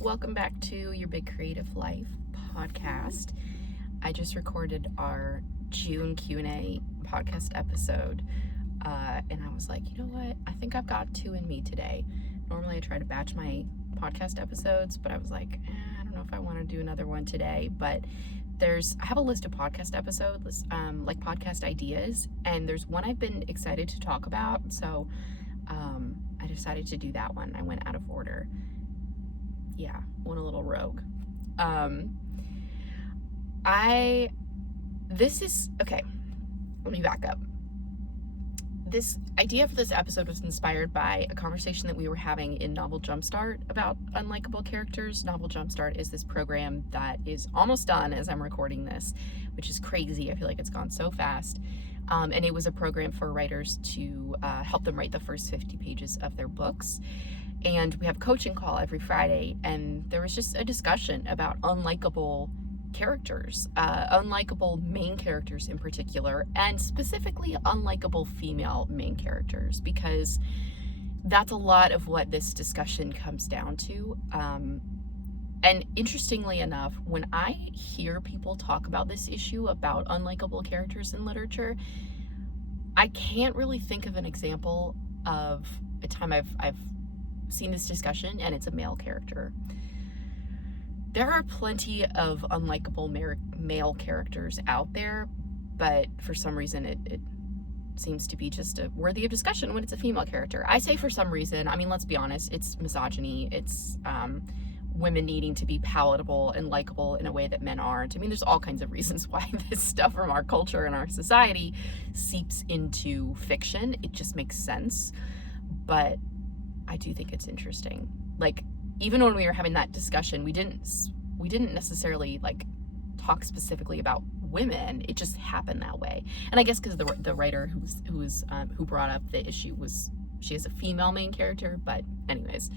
welcome back to your Big Creative Life podcast. I just recorded our June Q&A podcast episode, and I was like, you know what? I think I've got two in me today. Normally I try to batch my podcast episodes, but I was like, I don't know if I want to do another one today, but I have a list of podcast episodes, like podcast ideas, and there's one I've been excited to talk about, so I decided to do that one. I went out of order. Yeah, went a little rogue. Okay, let me back up. This idea for this episode was inspired by a conversation that we were having in Novel Jumpstart about unlikable characters. Novel Jumpstart is this program that is almost done as I'm recording this, which is crazy. I feel like it's gone so fast. And it was a program for writers to help them write the first 50 pages of their books. And we have a coaching call every Friday, and there was just a discussion about unlikable characters, unlikable main characters in particular, and specifically unlikable female main characters, because that's a lot of what this discussion comes down to. And interestingly enough, when I hear people talk about this issue about unlikable characters in literature, I can't really think of an example of a time I've seen this discussion and it's a male character. There are plenty of unlikable male characters out there, but for some reason it seems to be just worthy of discussion when it's a female character. I say for some reason, I mean, let's be honest, it's misogyny, it's women needing to be palatable and likable in a way that men aren't. I mean, there's all kinds of reasons why this stuff from our culture and our society seeps into fiction. It just makes sense, but I do think it's interesting. Like, even when we were having that discussion, we didn't necessarily like talk specifically about women. It just happened that way. And I guess because the writer who brought up the issue she is a female main character. But anyways,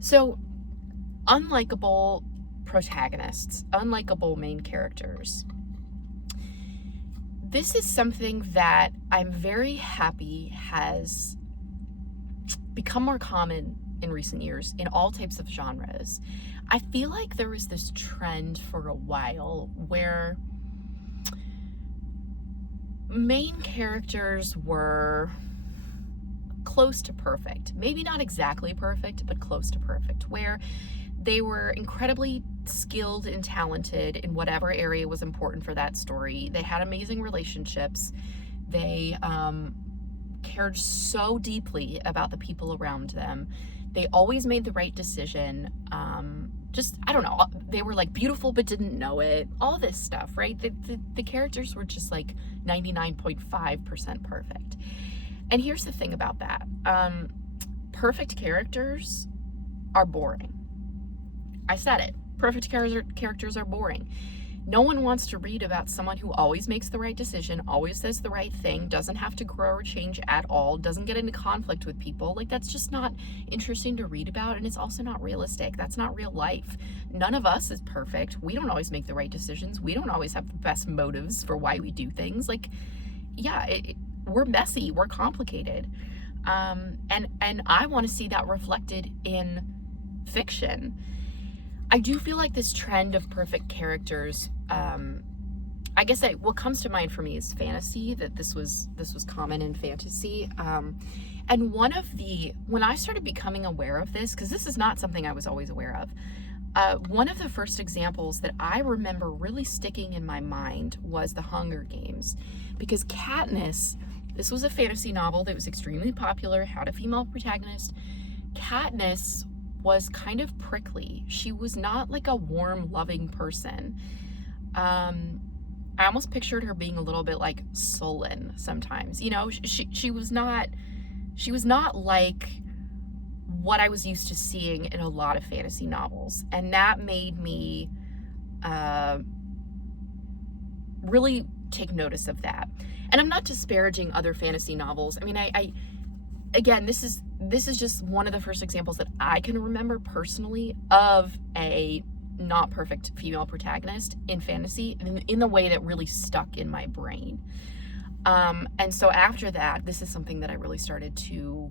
so unlikable protagonists, unlikable main characters. This is something that I'm very happy has become more common in recent years in all types of genres. I feel like there was this trend for a while where main characters were close to perfect. Maybe not exactly perfect, but close to perfect, where they were incredibly skilled and talented in whatever area was important for that story. They had amazing relationships. They cared so deeply about the people around them. They always made the right decision. I don't know, they were like beautiful but didn't know it. All this stuff, right? The characters were just like 99.5% perfect. And here's the thing about that. Perfect characters are boring. I said it. Perfect characters are boring. No one wants to read about someone who always makes the right decision, always says the right thing, doesn't have to grow or change at all, doesn't get into conflict with people. Like, that's just not interesting to read about, and it's also not realistic. That's not real life. None of us is perfect. We don't always make the right decisions. We don't always have the best motives for why we do things. Like, yeah, we're messy. We're complicated. And I want to see that reflected in fiction. I do feel like this trend of perfect characters, I guess what comes to mind for me is fantasy, that this was common in fantasy. And when I started becoming aware of this, because this is not something I was always aware of, one of the first examples that I remember really sticking in my mind was The Hunger Games, because Katniss, this was a fantasy novel that was extremely popular, had a female protagonist. Katniss was kind of prickly. She was not like a warm, loving person. I almost pictured her being a little bit like sullen sometimes. You know, she was not like what I was used to seeing in a lot of fantasy novels. And that made me really take notice of that. And I'm not disparaging other fantasy novels. I mean, again, this is just one of the first examples that I can remember personally of a not perfect female protagonist in fantasy in the way that really stuck in my brain. And so after that, this is something that I really started to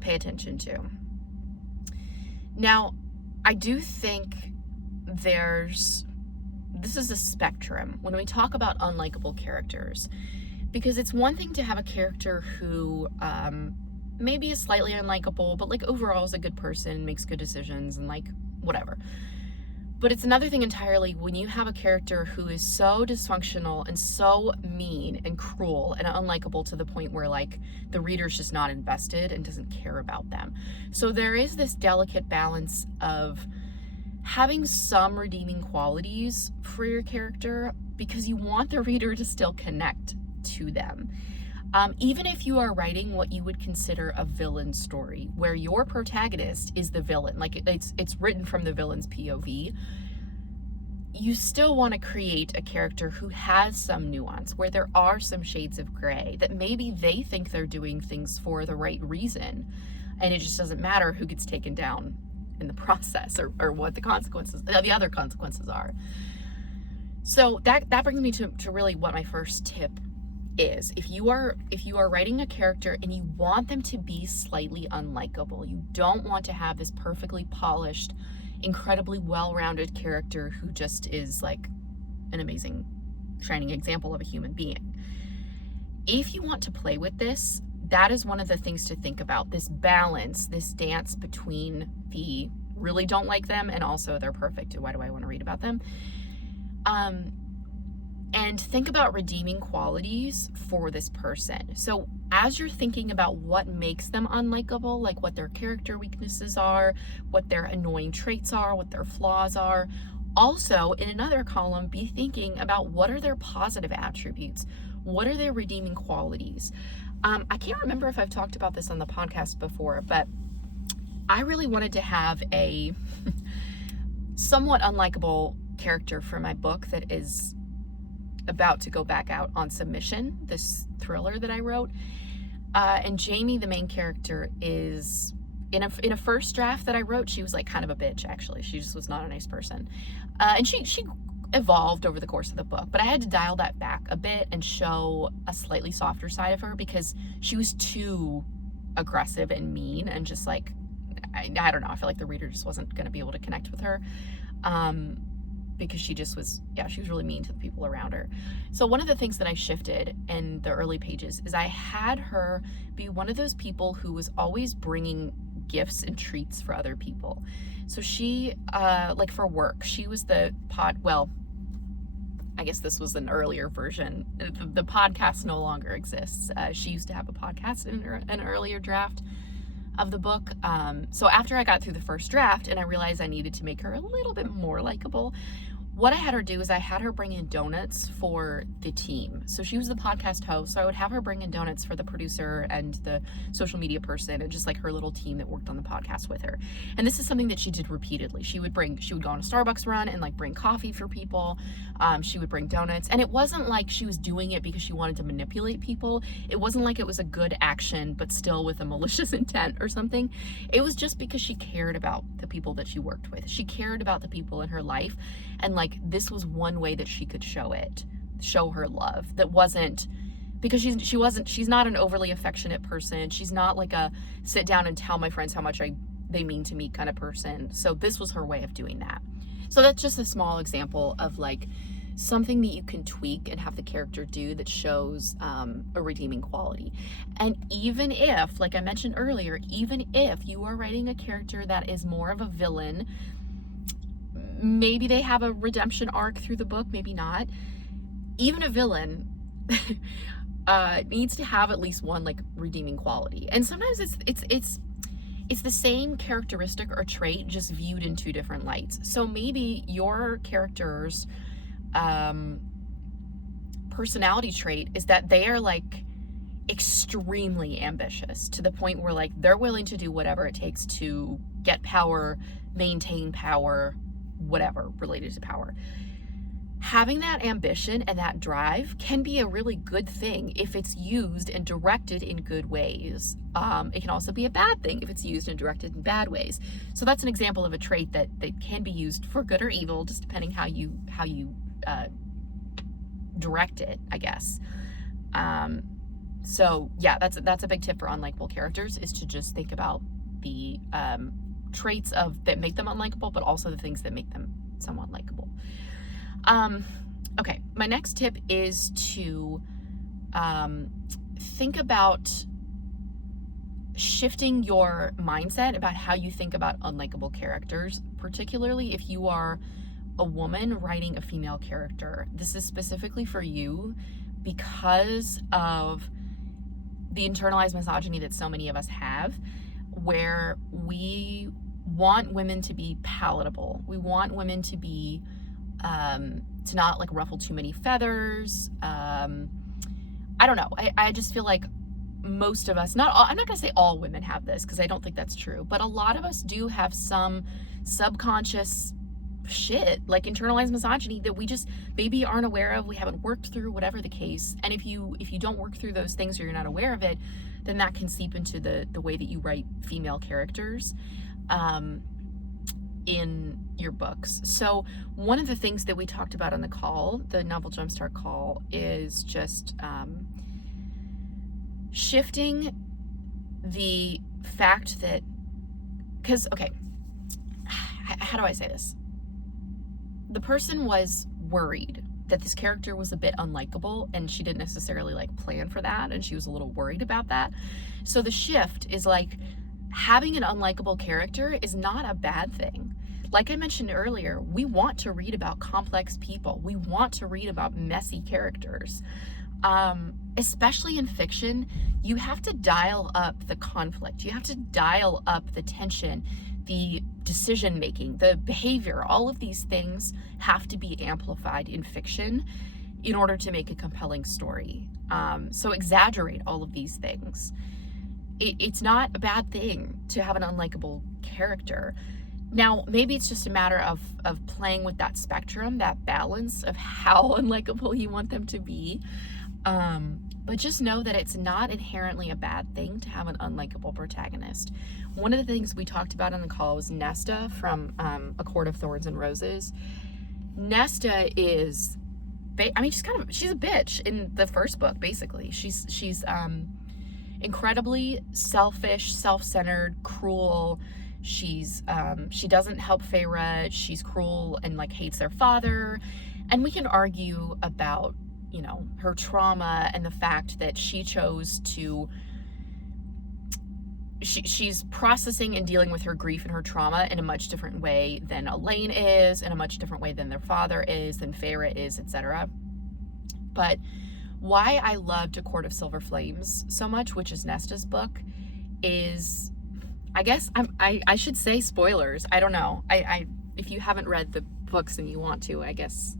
pay attention to. Now, I do think this is a spectrum when we talk about unlikable characters, because it's one thing to have a character who maybe is slightly unlikable, but like overall is a good person, makes good decisions, and like whatever. But it's another thing entirely when you have a character who is so dysfunctional and so mean and cruel and unlikable to the point where like the reader's just not invested and doesn't care about them. So there is this delicate balance of having some redeeming qualities for your character because you want the reader to still connect to them. Even if you are writing what you would consider a villain story, where your protagonist is the villain, like it's written from the villain's POV, you still want to create a character who has some nuance, where there are some shades of gray, that maybe they think they're doing things for the right reason, and it just doesn't matter who gets taken down in the process or what the other consequences are. So that brings me to really what my first tip is. If you are writing a character and you want them to be slightly unlikable, you don't want to have this perfectly polished, incredibly well-rounded character who just is like an amazing shining example of a human being. If you want to play with this, that is one of the things to think about, this balance, this dance between the really don't like them and also they're perfect, why do I want to read about them? And think about redeeming qualities for this person. So as you're thinking about what makes them unlikable, like what their character weaknesses are, what their annoying traits are, what their flaws are, also in another column, be thinking about what are their positive attributes, what are their redeeming qualities. I can't remember if I've talked about this on the podcast before, but I really wanted to have a somewhat unlikable character for my book that is about to go back out on submission, this thriller that I wrote. And Jamie, the main character, is in a first draft that I wrote, she was like kind of a bitch, actually. She just was not a nice person. And she evolved over the course of the book, but I had to dial that back a bit and show a slightly softer side of her because she was too aggressive and mean and just like, I don't know, I feel like the reader just wasn't going to be able to connect with her. Because she just was, she was really mean to the people around her. So one of the things that I shifted in the early pages is I had her be one of those people who was always bringing gifts and treats for other people. So she, like for work, she was the I guess this was an earlier version. The podcast no longer exists. She used to have a podcast in an earlier draft of the book. So after I got through the first draft and I realized I needed to make her a little bit more likable, what I had her do is I had her bring in donuts for the team. So she was the podcast host, so I would have her bring in donuts for the producer and the social media person and just like her little team that worked on the podcast with her. And this is something that she did repeatedly. She would go on a Starbucks run and like bring coffee for people. She would bring donuts, and it wasn't like she was doing it because she wanted to manipulate people. It wasn't like it was a good action but still with a malicious intent or something. It was just because she cared about the people that she worked with. She cared about the people in her life, and like this was one way that she could show her love. That wasn't because she's not an overly affectionate person. She's not like a sit down and tell my friends how much they mean to me kind of person. So this was her way of doing that. So that's just a small example of like something that you can tweak and have the character do that shows a redeeming quality. And even if, like I mentioned earlier, even if you are writing a character that is more of a villain, maybe they have a redemption arc through the book, maybe not. Even a villain needs to have at least one like redeeming quality. And sometimes it's the same characteristic or trait just viewed in two different lights. So maybe your character's personality trait is that they are like extremely ambitious to the point where like they're willing to do whatever it takes to get power, maintain power, whatever related to power. Having that ambition and that drive can be a really good thing if it's used and directed in good ways. It can also be a bad thing if it's used and directed in bad ways. So that's an example of a trait that can be used for good or evil, just depending how you direct it, I guess. So yeah, that's a big tip for unlikable characters, is to just think about the traits that make them unlikable, but also the things that make them somewhat likable. Okay, my next tip is to think about shifting your mindset about how you think about unlikable characters, particularly if you are a woman writing a female character. This is specifically for you because of the internalized misogyny that so many of us have, where we want women to be palatable. We want women to be to not like ruffle too many feathers. I don't know. I just feel like most of us, not all, I'm not gonna say all women have this because I don't think that's true, but a lot of us do have some subconscious shit, like internalized misogyny, that we just maybe aren't aware of, we haven't worked through, whatever the case. And if you don't work through those things, or you're not aware of it, then that can seep into the way that you write female characters in your books. So one of the things that we talked about on the call, the Novel Jumpstart call, is just shifting the fact that, because, okay, how do I say this? The person was worried that this character was a bit unlikable, and she didn't necessarily like plan for that, and she was a little worried about that. So the shift is like, having an unlikable character is not a bad thing. Like I mentioned earlier, we want to read about complex people. We want to read about messy characters. Especially in fiction, you have to dial up the conflict. You have to dial up the tension, the decision making, the behavior. All of these things have to be amplified in fiction in order to make a compelling story. So exaggerate all of these things. It's not a bad thing to have an unlikable character. Now, maybe it's just a matter of playing with that spectrum, that balance of how unlikable you want them to be. But just know that it's not inherently a bad thing to have an unlikable protagonist. One of the things we talked about on the call was Nesta from A Court of Thorns and Roses. Nesta is, she's a bitch in the first book, basically. She's incredibly selfish, self-centered, cruel. She doesn't help Feyre. She's cruel and like hates their father. And we can argue about, you know, her trauma and the fact that she chose to, she's processing and dealing with her grief and her trauma in a much different way than Elaine is, in a much different way than their father is, than Feyre is, etc. But why I loved A Court of Silver Flames so much, which is Nesta's book, is, I guess I should say spoilers. I don't know. If you haven't read the books and you want to, I guess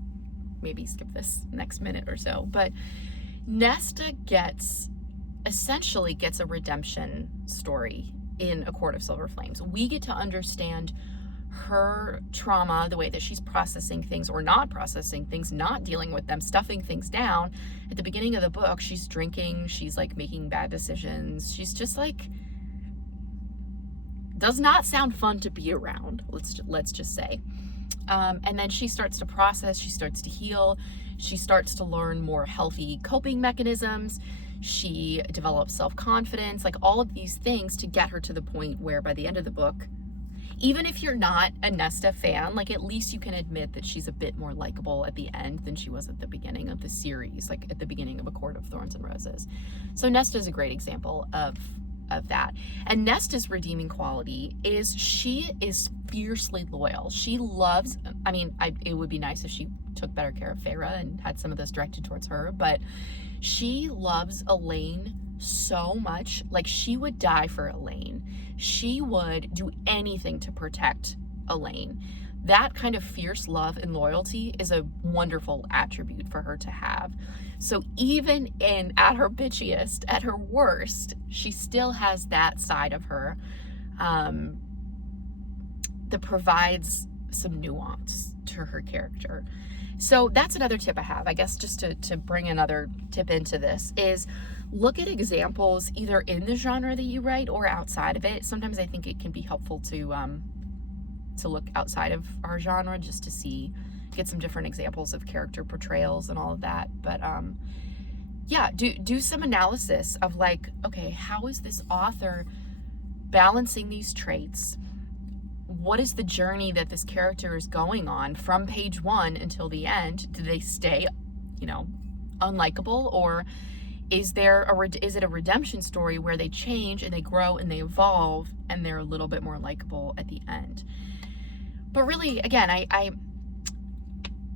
maybe skip this next minute or so. But Nesta essentially gets a redemption story in A Court of Silver Flames. We get to understand her trauma, the way that she's processing things or not processing things, not dealing with them, stuffing things down. At the beginning of the book, she's drinking, she's like making bad decisions. She's just like, does not sound fun to be around, let's just say. And then she starts to process, she starts to heal, she starts to learn more healthy coping mechanisms, she develops self-confidence, like all of these things to get her to the point where by the end of the book, even if you're not a Nesta fan, like at least you can admit that she's a bit more likable at the end than she was at the beginning of the series, like at the beginning of A Court of Thorns and Roses. So Nesta's a great example of that. And Nesta's redeeming quality is she is fiercely loyal. She loves, it would be nice if she took better care of Feyre and had some of this directed towards her, but she loves Elaine so much. Like, she would die for Elaine. She would do anything to protect Elaine. That kind of fierce love and loyalty is a wonderful attribute for her to have. So even at her bitchiest, at her worst, she still has that side of her that provides some nuance to her character. So that's another tip I have, I guess, just to bring another tip into this, is look at examples either in the genre that you write or outside of it. Sometimes I think it can be helpful to look outside of our genre just to get some different examples of character portrayals and all of that. But yeah, do some analysis of like, okay, how is this author balancing these traits? what is the journey that this character is going on from page 1 until the end? Do they stay, unlikable, or is it a redemption story where they change and they grow and they evolve and they're a little bit more likable at the end? But really, again, I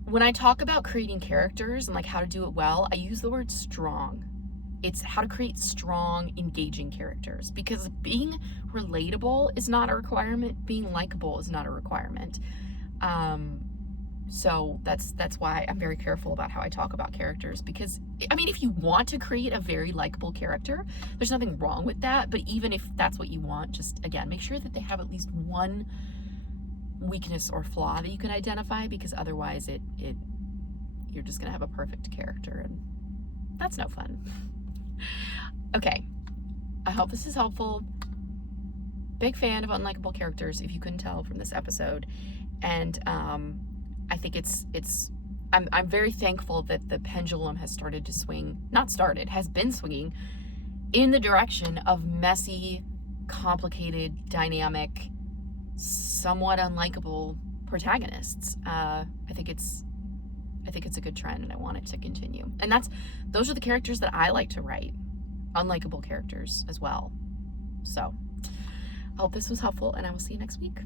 when I talk about creating characters and like how to do it well, I use the word strong. It's how to create strong, engaging characters, because being relatable is not a requirement. Being likable is not a requirement. So that's why I'm very careful about how I talk about characters, because I mean, if you want to create a very likable character, there's nothing wrong with that. But even if that's what you want, just again, make sure that they have at least one weakness or flaw that you can identify, because otherwise you're just gonna have a perfect character, and that's no fun. Okay, I hope this is helpful. Big fan of unlikable characters, if you couldn't tell from this episode, and I think I'm very thankful that the pendulum has started to swing, has been swinging in the direction of messy, complicated, dynamic, somewhat unlikable protagonists. I think it's a good trend, and I want it to continue. And those are the characters that I like to write, unlikable characters as well. So I hope this was helpful, and I will see you next week.